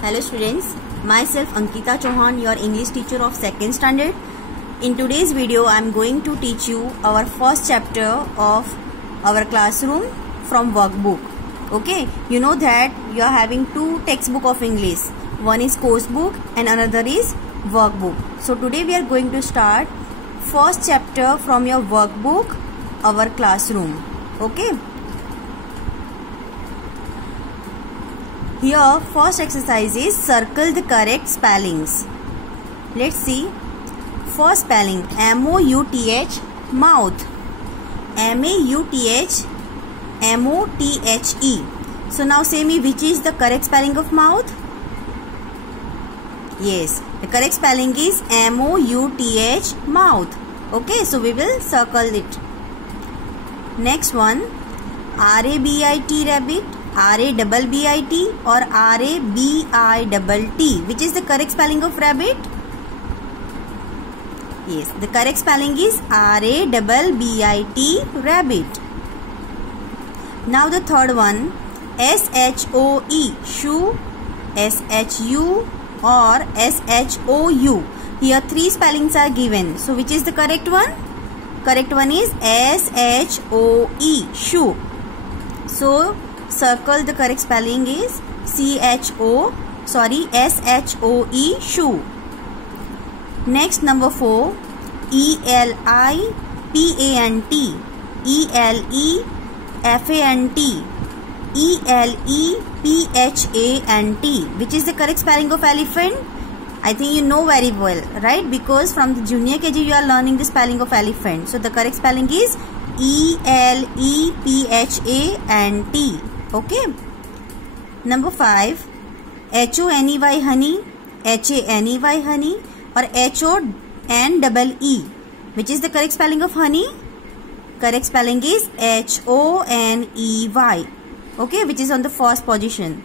Hello students, myself Ankita Chauhan, your English teacher of 2nd standard. In today's video, I am going to teach you our first chapter of our classroom from workbook. Okay, you know that you are having two textbook of English. One is course book and another is workbook. So today we are going to start first chapter from your workbook, our classroom. Okay. Here first exercise is circle the correct spellings. Let's see. First spelling M-O-U-T-H, mouth. M-A-U-T-H-M-O-T-H-E. So now say me which is the correct spelling of mouth? Yes, the correct spelling is M-O-U-T-H, mouth. Okay, so we will circle it. Next one, R-A-B-I-T, rabbit. R-A-B-B-I-T or R-A-B-I-T. Which is the correct spelling of rabbit? Yes, the correct spelling is R-A-B-B-I-T, rabbit. Now the third one, S-H-O-E, shoe, S-H-U or S-H-O-U. Here three spellings are given. So which is the correct one? Correct one is S-H-O-E, shoe. So circle the correct spelling is S-H-O-E, shoe. Next number 4, E-L-I-P-A-N-T, E-L-E-F-A-N-T, E-L-E-P-H-A-N-T. Which is the correct spelling of elephant? I think you know very well, right? Because from the junior KG you are learning the spelling of elephant. So the correct spelling is E-L-E-P-H-A-N-T. Okay. Number 5, H-O-N-E-Y, honey, H-A-N-E-Y, honey or H-O-N-E-E. Which is the correct spelling of honey? Correct spelling is H-O-N-E-Y. Okay, which is on the first position.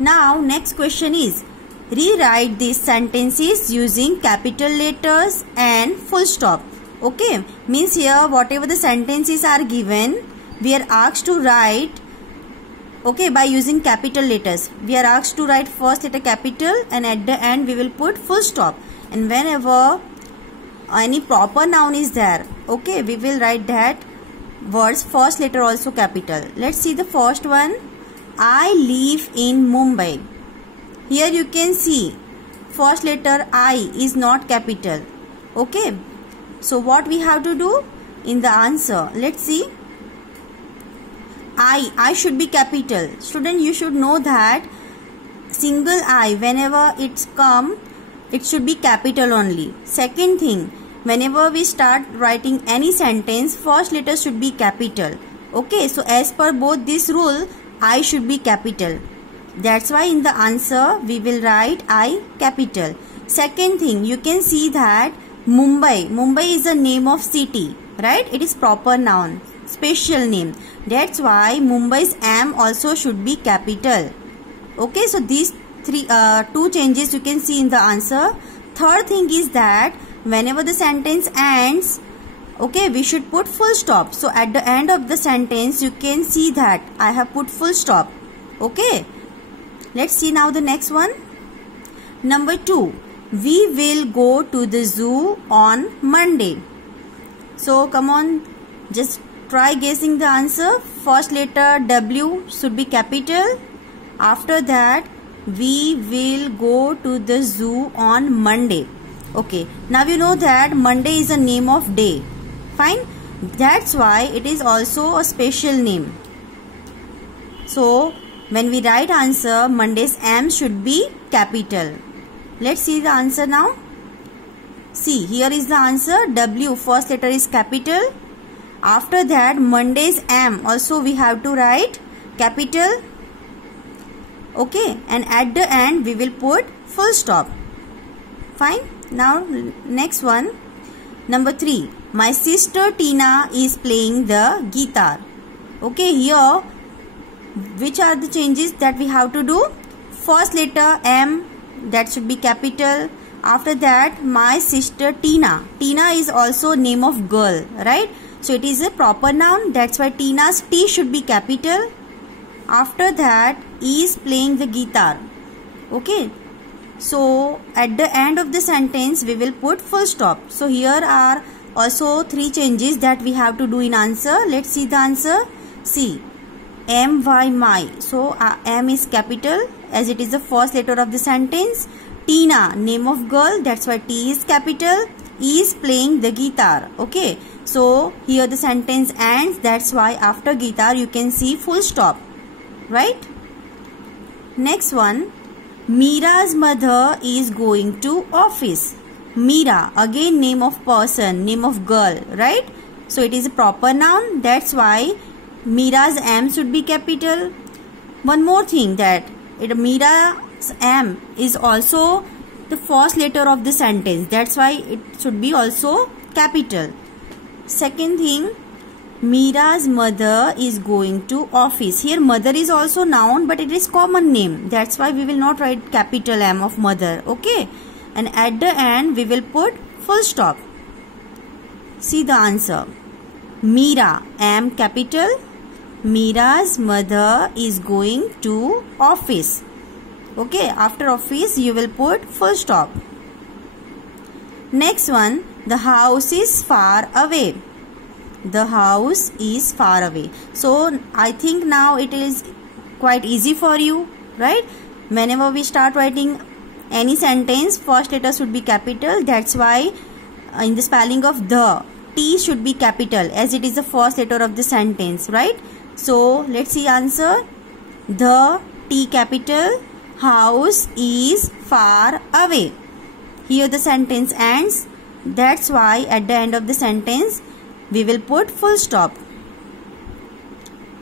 Now next question is, rewrite these sentences using capital letters and full stop. Okay, means here whatever the sentences are given, we are asked to write, okay, by using capital letters. We are asked to write first letter capital and at the end we will put full stop. And whenever any proper noun is there, okay, we will write that words first letter also capital. Let's see the first one. I live in Mumbai. Here you can see first letter I is not capital. Okay, so what we have to do in the answer? Let's see. I should be capital. Student, you should know that single I, whenever it's come, it should be capital only. Second thing, whenever we start writing any sentence, first letter should be capital. Okay, so as per both this rule, I should be capital. That's why in the answer we will write I capital. Second thing, you can see that Mumbai. Mumbai is a name of city, right? It is proper noun, special name. That's why Mumbai's M also should be capital. Okay, so these two changes you can see in the answer. Third thing is that whenever the sentence ends, okay, we should put full stop. So at the end of the sentence you can see that I have put full stop. Okay, let's see now the next one. Number 2, we will go to the zoo on Monday. So come on, just try guessing the answer. First letter W should be capital. After that, we will go to the zoo on Monday. Okay, now you know that Monday is a name of day. Fine. That's why it is also a special name. So when we write answer, Monday's M should be capital. Let's see the answer now. See, here is the answer. W, first letter is capital. After that, Monday's M also we have to write capital. Okay, and at the end we will put full stop. Fine. Now next one. Number 3. My sister Tina is playing the guitar. Okay, here which are the changes that we have to do? First letter M, that should be capital. After that, my sister Tina. Tina is also name of girl, right? So it is a proper noun. That's why Tina's T should be capital. After that, is playing the guitar. Okay. So at the end of the sentence, we will put full stop. So here are also 3 changes that we have to do in answer. Let's see the answer. See, my, my. So M is capital as it is the first letter of the sentence. Tina, name of girl, that's why T is capital. Is playing the guitar. Okay. So here the sentence ends. That's why after guitar you can see full stop. Right? Next one. Meera's mother is going to office. Meera, again name of person, name of girl, right? So it is a proper noun. That's why Meera's M should be capital. One more thing that Meera's M is also the first letter of the sentence. That's why it should be also capital. Second thing, Meera's mother is going to office. Here mother is also noun, but it is common name. That's why we will not write capital M of mother. Okay. And at the end we will put full stop. See the answer. Meera, M capital. Meera's mother is going to office. Okay. After office you will put full stop. Next one. The house is far away. The house is far away. So I think now it is quite easy for you, right? Whenever we start writing any sentence, first letter should be capital. That's why in the spelling of the, T should be capital as it is the first letter of the sentence, right? So let's see answer. The, T capital, house is far away. Here the sentence ends. That's why at the end of the sentence we will put full stop.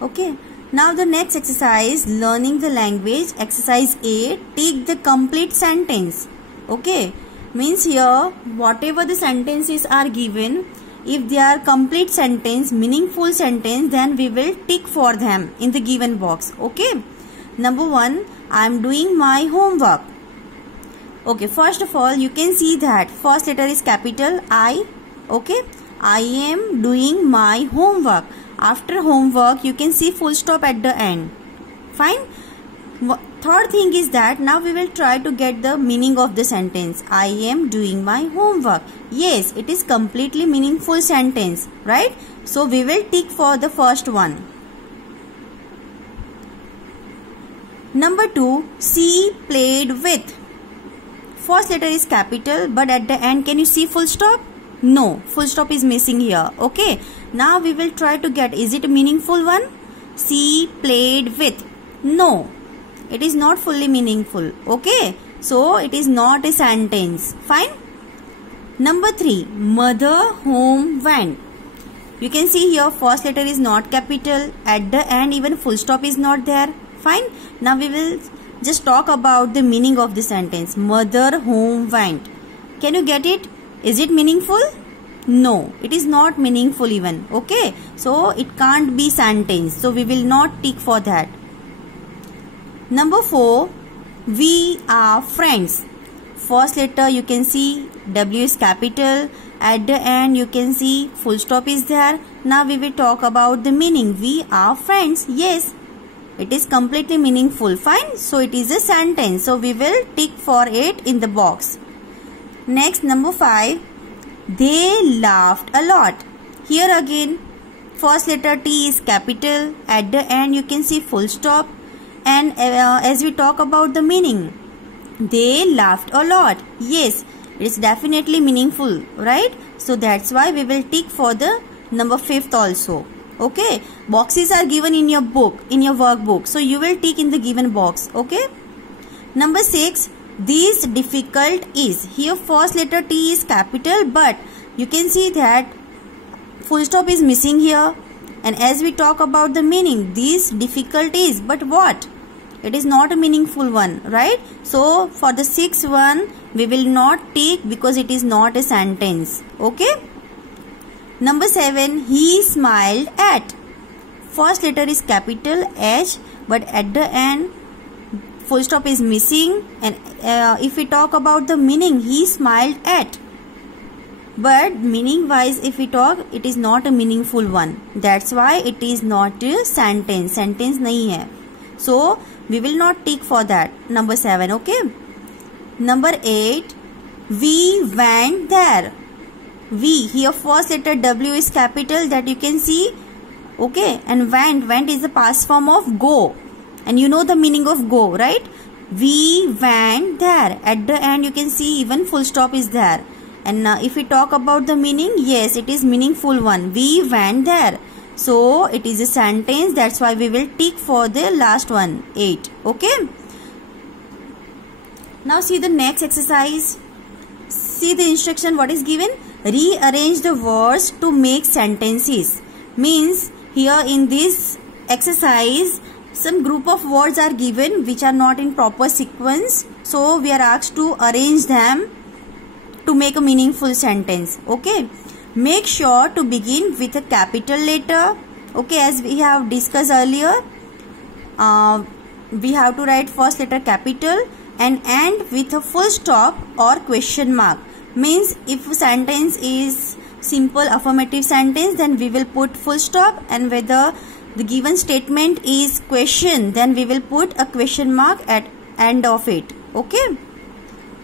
Okay. Now the next exercise, learning the language. Exercise A, take the complete sentence. Okay. Means here whatever the sentences are given, if they are complete sentence, meaningful sentence, then we will tick for them in the given box. Okay. Number 1, I am doing my homework. Okay. First of all, you can see that first letter is capital I. Okay. I am doing my homework. After homework, you can see full stop at the end. Fine. Third thing is that now we will try to get the meaning of the sentence. I am doing my homework. Yes, it is completely meaningful sentence, right? So we will tick for the first one. Number 2, she played with. First letter is capital, but at the end, can you see full stop? No, full stop is missing here. Okay. Now we will try to get, is it a meaningful one? She played with. No, it is not fully meaningful. Okay. So it is not a sentence. Fine. Number 3, mother home went. You can see here first letter is not capital. At the end even full stop is not there. Fine. Now we will just talk about the meaning of the sentence. Mother home went. Can you get it? Is it meaningful? No, it is not meaningful even. Okay. So it can't be sentence. So we will not tick for that. Number 4, we are friends. First letter you can see W is capital. At the end you can see full stop is there. Now we will talk about the meaning. We are friends. Yes, it is completely meaningful. Fine. So it is a sentence. So we will tick for it in the box. Next, number 5, they laughed a lot. Here again, first letter T is capital. At the end, you can see full stop. And as we talk about the meaning, they laughed a lot. Yes, it is definitely meaningful, right? So that's why we will tick for the number 5th also. Okay, boxes are given in your book, in your workbook. So you will tick in the given box. Okay. Number 6. This difficult is. Here first letter T is capital, but you can see that full stop is missing here. And as we talk about the meaning, this difficult is, but what? It is not a meaningful one, right? So for the 6th one, we will not take because it is not a sentence. Okay. Number 7, he smiled at. First letter is capital H, but at the end full stop is missing. And if we talk about the meaning, he smiled at. But meaning wise if we talk, it is not a meaningful one. That's why it is not a sentence. Sentence nahi hai. So we will not tick for that. Number 7. Okay. Number 8. We went there. We, here first letter W is capital, that you can see. Okay. And went is the past form of go. And you know the meaning of go, right? We went there. At the end you can see even full stop is there. And if we talk about the meaning, yes, it is meaningful one. We went there. So it is a sentence. That's why we will tick for the last one, 8. Okay. Now see the next exercise. See the instruction what is given. Rearrange the words to make sentences. Means here in this exercise, some group of words are given which are not in proper sequence. So we are asked to arrange them to make a meaningful sentence. Okay. Make sure to begin with a capital letter. Okay, as we have discussed earlier, we have to write first letter capital and end with a full stop or question mark. Means if a sentence is simple affirmative sentence, then we will put full stop, and whether the given statement is question, then we will put a question mark at end of it. Okay.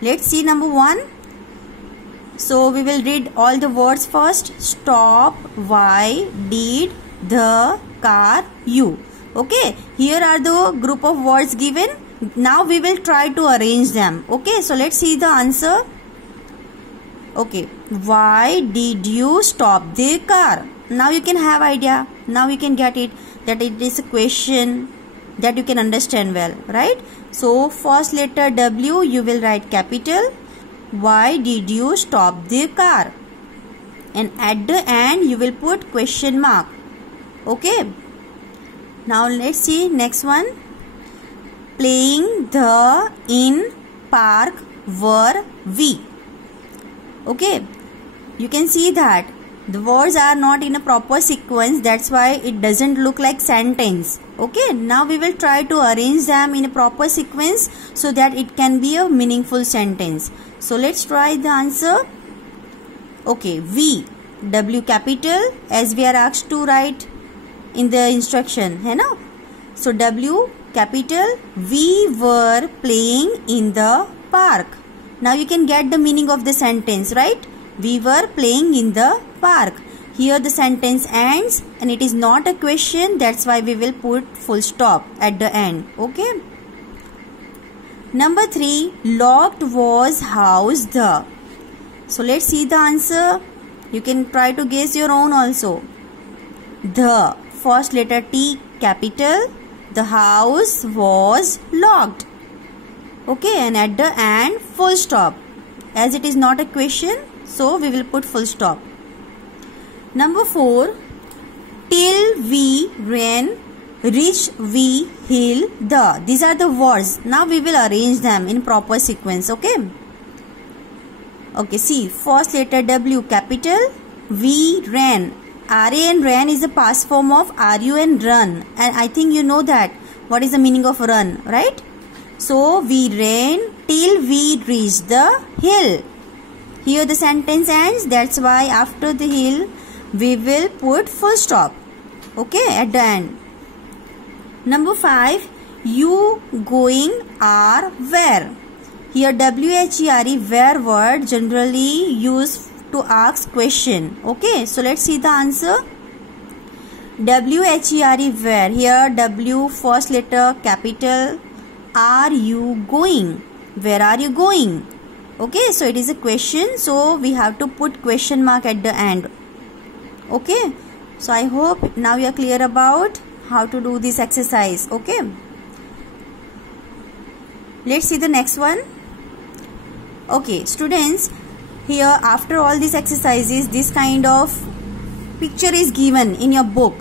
Let's see number 1. So we will read all the words first. Stop, why, did, the, car, you. Okay. Here are the group of words given. Now we will try to arrange them. Okay. So let's see the answer. Okay. Why did you stop the car? Now you can have idea. Now you can get it that it is a question that you can understand well, right? So first letter W you will write capital. Why did you stop the car? And at the end you will put question mark. Okay. Now let's see next one. Playing the in park were we. Okay. You can see that the words are not in a proper sequence. That's why it doesn't look like sentence. Okay. Now we will try to arrange them in a proper sequence so that it can be a meaningful sentence. So let's try the answer. Okay, we, W capital, as we are asked to write in the instruction, hai na? So W capital, we were playing in the park. Now you can get the meaning of the sentence, right? We were playing in the park. Here the sentence ends and it is not a question. That's why we will put full stop at the end. Okay. Number 3, locked was house the. So let's see the answer. You can try to guess your own also. The, first letter T capital, the house was locked. Okay, and at the end full stop. As it is not a question, so we will put full stop. Number 4, till we ran, reach we hill the. These are the words. Now we will arrange them in proper sequence. Okay. Okay. See, first letter W capital. We ran. R-A-N ran is the past form of R-U-N run. And I think you know that. What is the meaning of run, right? So we ran till we reached the hill. Here the sentence ends. That's why after the hill we will put full stop. Okay, at the end. Number 5, you going are where. Here W-H-E-R-E, where word generally used to ask question. Okay, so let's see the answer. W-H-E-R-E, where. Here W first letter capital. Are you going? Where are you going? Okay, so it is a question. So we have to put question mark at the end. Okay, so I hope now you are clear about how to do this exercise. Okay, let's see the next one. Okay, students, here after all these exercises, this kind of picture is given in your book.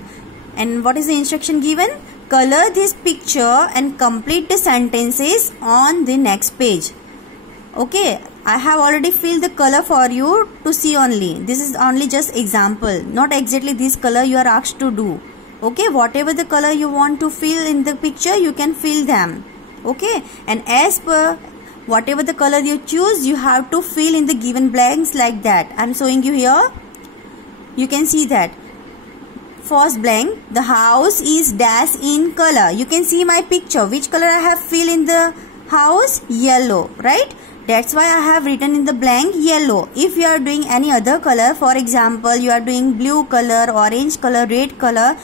And what is the instruction given? Color this picture and complete the sentences on the next page. Okay, I have already filled the color for you to see only. This is only just example, not exactly this color you are asked to do. Okay, whatever the color you want to fill in the picture, you can fill them. Okay, and as per whatever the color you choose, you have to fill in the given blanks like that. I am showing you here. You can see that. first blank. The house is dash in color. You can see my picture. Which color I have filled in the house? Yellow, right? That's why I have written in the blank yellow. If you are doing any other color, for example, you are doing blue color, orange color, red color,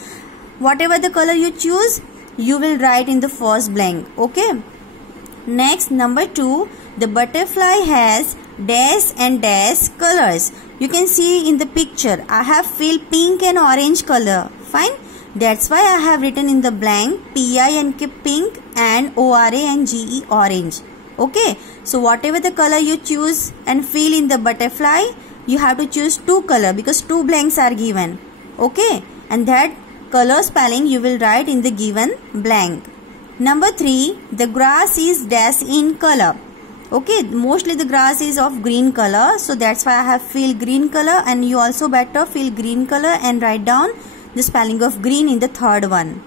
whatever the color you choose, you will write in the first blank. Okay. Next, number 2, the butterfly has dash and dash colors. You can see in the picture, I have filled pink and orange color. Fine. That's why I have written in the blank PINK pink and ORANGE orange. Okay. So whatever the color you choose and fill in the butterfly, you have to choose 2 color because 2 blanks are given. Okay. And that color spelling you will write in the given blank. Number 3, the grass is dash in color. Okay, mostly the grass is of green color, so that's why I have filled green color, and you also better fill green color and write down the spelling of green in the third one.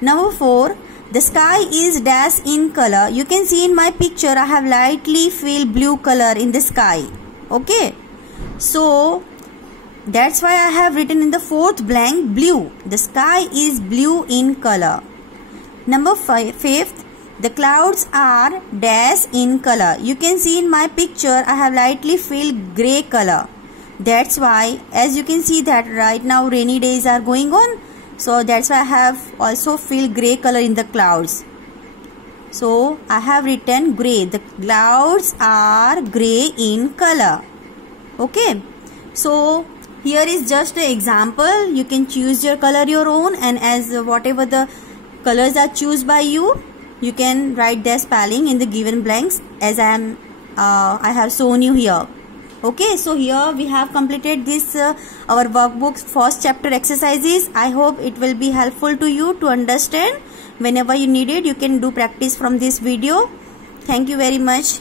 Number 4, the sky is dash in color. You can see in my picture I have lightly filled blue color in the sky. Okay, so that's why I have written in the fourth blank blue. The sky is blue in color. Number 5th, the clouds are dash in color. You can see in my picture I have lightly filled grey color. That's why, as you can see that right now rainy days are going on. So that's why I have also filled grey color in the clouds. So I have written grey. The clouds are grey in color. Okay. So here is just an example. You can choose your color your own, and as whatever the colors are chosen by you, you can write their spelling in the given blanks as I have shown you here. Okay, so here we have completed this our workbook's first chapter exercises. I hope it will be helpful to you to understand. Whenever you need it, you can do practice from this video. Thank you very much.